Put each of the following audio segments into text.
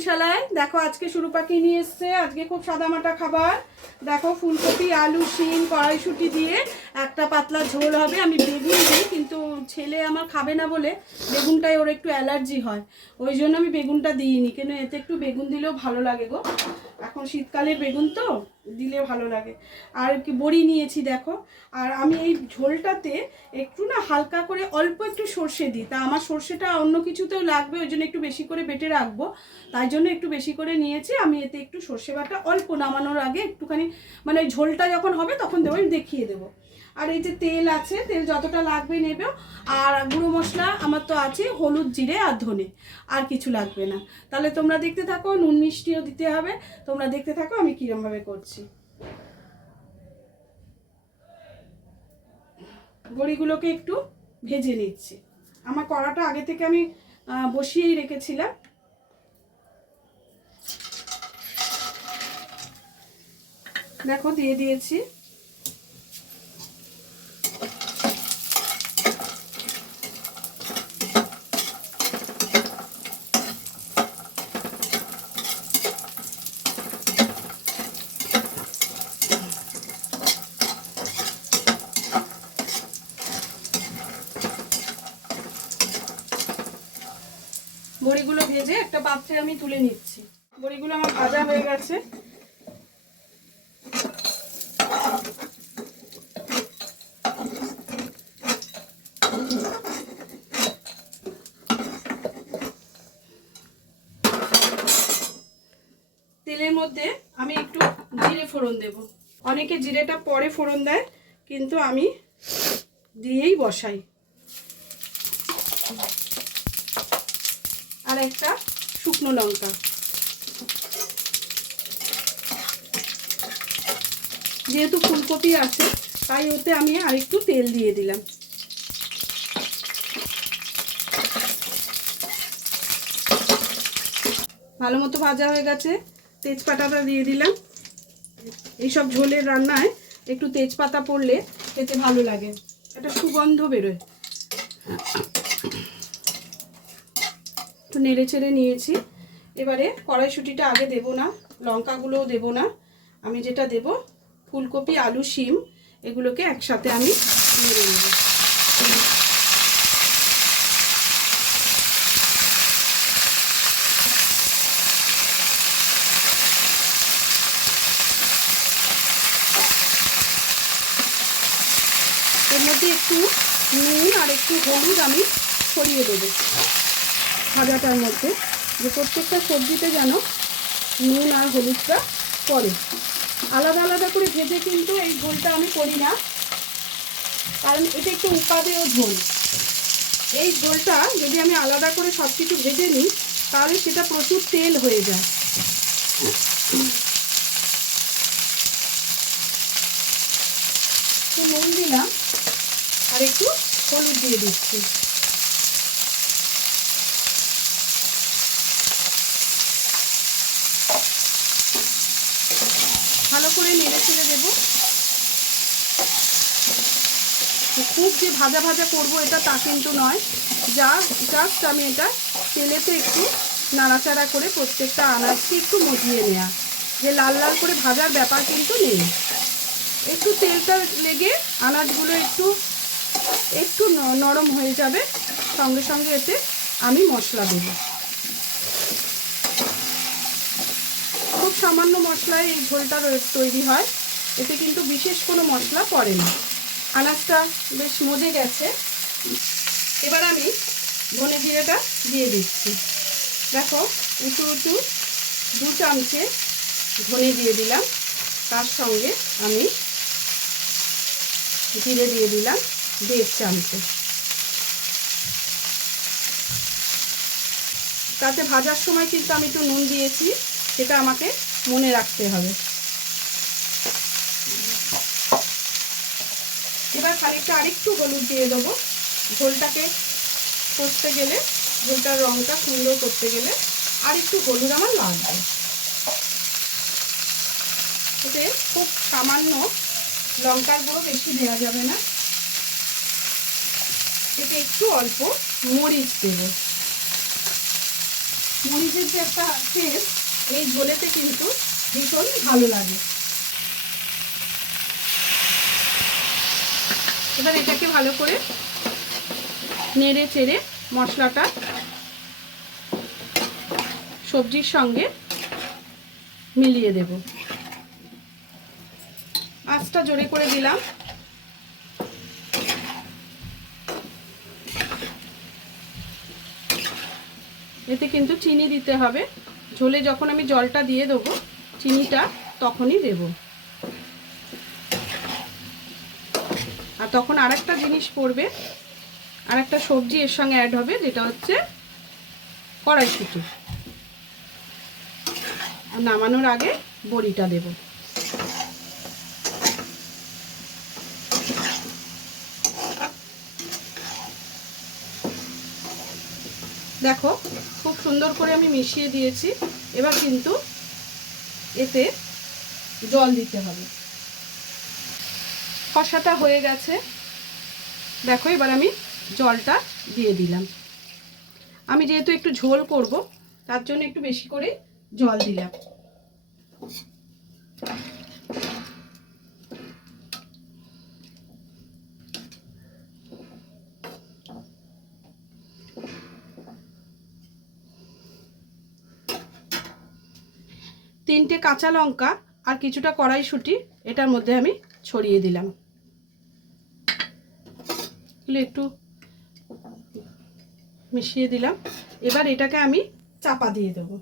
পাকশালায়। দেখো আজকে শুরু পাখি নিয়ে এসছে। আজকে খুব সাদামাটা খাবার। দেখো ফুলকপি, আলু, শিম, কড়াইশুঁটি দিয়ে একটা পাতলা ঝোল হবে। আমি বেগুন দিই, কিন্তু ছেলে আমার খাবে না বলে বেগুনটায় ওর একটু অ্যালার্জি হয়, ওই জন্য আমি বেগুনটা দিইনি। কেন এতে একটু বেগুন দিলেও ভালো লাগে গো, এখন শীতকালের বেগুন তো দিলে ভালো লাগে। আর কি বড়ি নিয়েছি দেখো। আর আমি এই ঝোলটাতে একটু না হালকা করে অল্প একটু সর্ষে দিই, তা আমার সর্ষেটা অন্য কিছুতেও লাগবে, ওই জন্য একটু বেশি করে বেটে রাখবো, তাই জন্য একটু বেশি করে নিয়েছি। আমি এতে একটু সর্ষে বাটা অল্প নামানোর আগে একটুখানি, মানে ওই ঝোলটা যখন হবে তখন দেবো, আমি দেখিয়ে দেবো। আর এই যে তেল আছে, তেল যতটা লাগবে নেবে। আর গুঁড়ো মশলা আমার তো আছে, হলুদ, জিরে আর ধনে, আর কিছু লাগবে না। তাহলে তোমরা দেখতে থাকো, নুন মিষ্টিও দিতে হবে, তোমরা দেখতে থাকো আমি কিরমভাবে করছি। বড়িগুলোকে একটু ভেজে নিচ্ছি। আমার কড়াটা আগে থেকে আমি বসিয়েই রেখেছিলাম। দেখো দিয়ে দিয়েছি। বড়িগুলো ভেজে একটা পাত্রে আমি তুলে নিচ্ছি। বড়িগুলো আমার ভাজা হয়ে গেছে। তেলের মধ্যে আমি একটু জিরে ফোড়ন দেব। অনেকে জিরেটা পরে ফোড়ন দেয়, কিন্তু আমি দিয়েই বসাই। আর একটা শুকনো লঙ্কা। যেহেতু ফুলকপি আছে তাই ওতে আমি আরেকটু তেল দিয়ে দিলাম। ভালো মতো ভাজা হয়ে গেছে। তেজপাতাটা দিয়ে দিলাম। এইসব ঝোলের রান্নায় একটু তেজপাতা পড়লে খেতে ভালো লাগে, একটা সুগন্ধ বেরোয়। একটু নেড়ে চেড়ে নিয়েছি। এবারে কড়াইশুঁটিটা আগে দেব না, লঙ্কাগুলোও দেব না। আমি যেটা দেব ফুলকপি, আলু, শিম, এগুলোকে একসাথে আমি নেড়ে নেব। এর মধ্যে একটু নুন আর একটু হলুদ আমি ছড়িয়ে দেবো ভাজাটার মধ্যে, যে প্রত্যেকটা সবজিতে যেন নুন আর হলুদটা পড়ে। আলাদা আলাদা করে ভেজে কিন্তু এই ঝোলটা আমি করি না, কারণ এটা একটু উপাদেয় ঝোল। এই ঝোলটা যদি আমি আলাদা করে সব কিছু ভেজে নিই তাহলে সেটা প্রচুর তেল হয়ে যায়। একটু নুন দিলাম আর একটু হলুদ দিয়ে দিচ্ছি। ভালো করে নেড়ে চেড়ে দেবো। খুব যে ভাজা ভাজা করবো এটা তা কিন্তু নয়, জাস্ট আমি এটা তেলেতে একটু নাড়াচাড়া করে প্রত্যেকটা আনাজকে একটু মজিয়ে নেওয়া, যে লাল লাল করে ভাজার ব্যাপার কিন্তু নেই। একটু তেলটা লেগে আনাজগুলো একটু একটু নরম হয়ে যাবে, সঙ্গে সঙ্গে এতে আমি মশলা দেব। খুব সামান্য মশলায় এই ঝোলটা তৈরি হয়, এতে কিন্তু বিশেষ কোনো মশলা পড়ে না। আনাজটা বেশ মজে গেছে। এবার আমি ধনে জিরেটা দিয়ে দিচ্ছি। দেখো উঁচু উঁচু 2 চামচে ধনে দিয়ে দিলাম, তার সঙ্গে আমি জিরে দিয়ে দিলাম 1.5 চামচে। তাতে ভাজার সময় কিন্তু আমি একটু নুন দিয়েছি, সেটা আমাকে মনে রাখতে হবে। এবার খানিকটা আরেকটু হলুদ দিয়ে দেবো। ঝোলটাকে করতে গেলে, ঝোলটার রঙটা সুন্দর করতে গেলে আর একটু হলুদ আমার লাগবে। এতে খুব সামান্য লঙ্কার গুঁড়ো, বেশি দেওয়া যাবে না। এতে একটু অল্প মরিচ দেব। মরিচের যে একটা টেস্ট এই ঝোলেতে কিন্তু ভীষণ ভালো লাগে। এবার এটাকে ভালো করে নেড়ে চেড়ে মশলাটা সবজির সঙ্গে মিলিয়ে দেব। আঁচটা জোরে করে দিলাম। এতে কিন্তু চিনি দিতে হবে। ঝোলে যখন আমি জলটা দিয়ে দেবো চিনিটা তখনই দেব। আর তখন আরেকটা জিনিস পড়বে, আরেকটা সবজি এর সঙ্গে অ্যাড হবে, যেটা হচ্ছে কড়াইশুঁটি। আর নামানোর আগে বড়িটা দেব। দেখো খুব সুন্দর করে আমি মিশিয়ে দিয়েছি। এবার কিন্তু এতে জল দিতে হবে। কষাটা হয়ে গেছে, দেখো এবার আমি জলটা দিয়ে দিলাম। আমি যেহেতু একটু ঝোল করব তার জন্য একটু বেশি করে জল দিলাম। তিনটে কাঁচা লঙ্কা আর কিছুটা কড়াইশুঁটি এটার মধ্যে আমি ছড়িয়ে দিলাম। একটু মিশিয়ে দিলাম। এবার এটাকে আমি চাপা দিয়ে দেবো।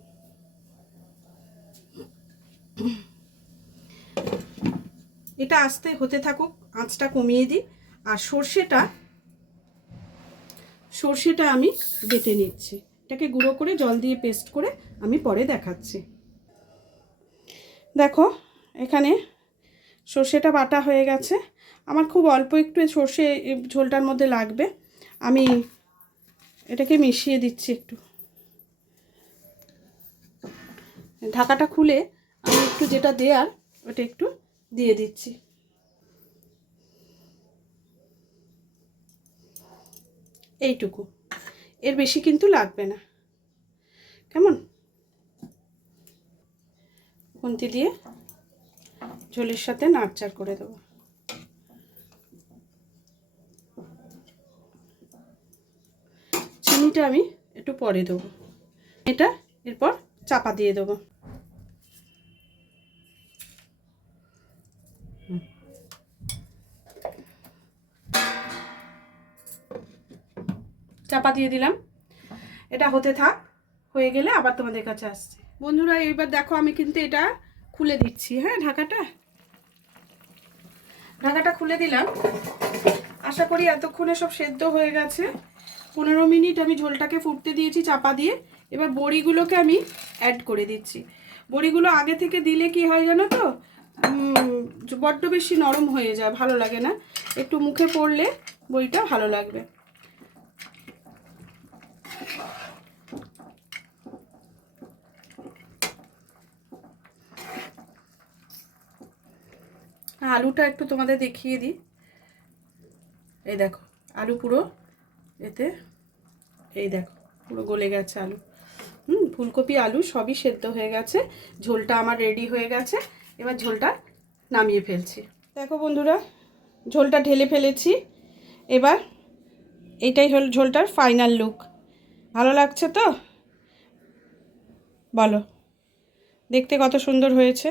এটা আস্তে হতে থাকুক, আঁচটা কমিয়ে দিই। আর সর্ষেটা আমি বেটে নিচ্ছি। এটাকে গুঁড়ো করে জল দিয়ে পেস্ট করে আমি পরে দেখাচ্ছি। দেখো এখানে সর্ষেটা বাটা হয়ে গেছে। আমার খুব অল্প একটু সর্ষে ঝোলটার মধ্যে লাগবে। আমি এটাকে মিশিয়ে দিচ্ছি একটু। ঢাকাটা খুলে আমি একটু যেটা দেয়ার ওটা একটু দিয়ে দিচ্ছি। এইটুকু, এর বেশি কিন্তু লাগবে না। কেমন? খুন্তি দিয়ে ঝোলের সাথে নাড়চাড় করে দেবো। চিনিটা আমি একটু পরে দেবো। এটা এরপর চাপা দিয়ে দেবো। চাপা দিয়ে দিলাম। এটা হতে থাক, হয়ে গেলে আবার তোমাদের কাছে আসছে। বন্ধুরা এইবার দেখো আমি কিন্তু এটা খুলে দিচ্ছি। হ্যাঁ, ঢাকাটা খুলে দিলাম। আশা করি এতক্ষণে সব সেদ্ধ হয়ে গেছে। 15 মিনিট আমি ঝোলটাকে ফুটতে দিয়েছি চাপা দিয়ে। এবার বড়িগুলোকে আমি অ্যাড করে দিচ্ছি। বড়িগুলো আগে থেকে দিলে কি হয় জানো তো, বড্ড বেশি নরম হয়ে যায়, ভালো লাগে না। একটু মুখে পড়লে বড়িটা ভালো লাগবে। আলুটা একটু তোমাদের দেখিয়ে দিই। এই দেখো আলু পুরো এতে, এই দেখো পুরো গলে গেছে আলু। ফুলকপি আলু সবই সেদ্ধ হয়ে গেছে। ঝোলটা আমার রেডি হয়ে গেছে। এবার ঝোলটা নামিয়ে ফেলছি। দেখো বন্ধুরা ঝোলটা ঢেলে ফেলেছি। এবার এইটাই হল ঝোলটার ফাইনাল লুক। ভালো লাগছে তো? বলো, দেখতে কত সুন্দর হয়েছে।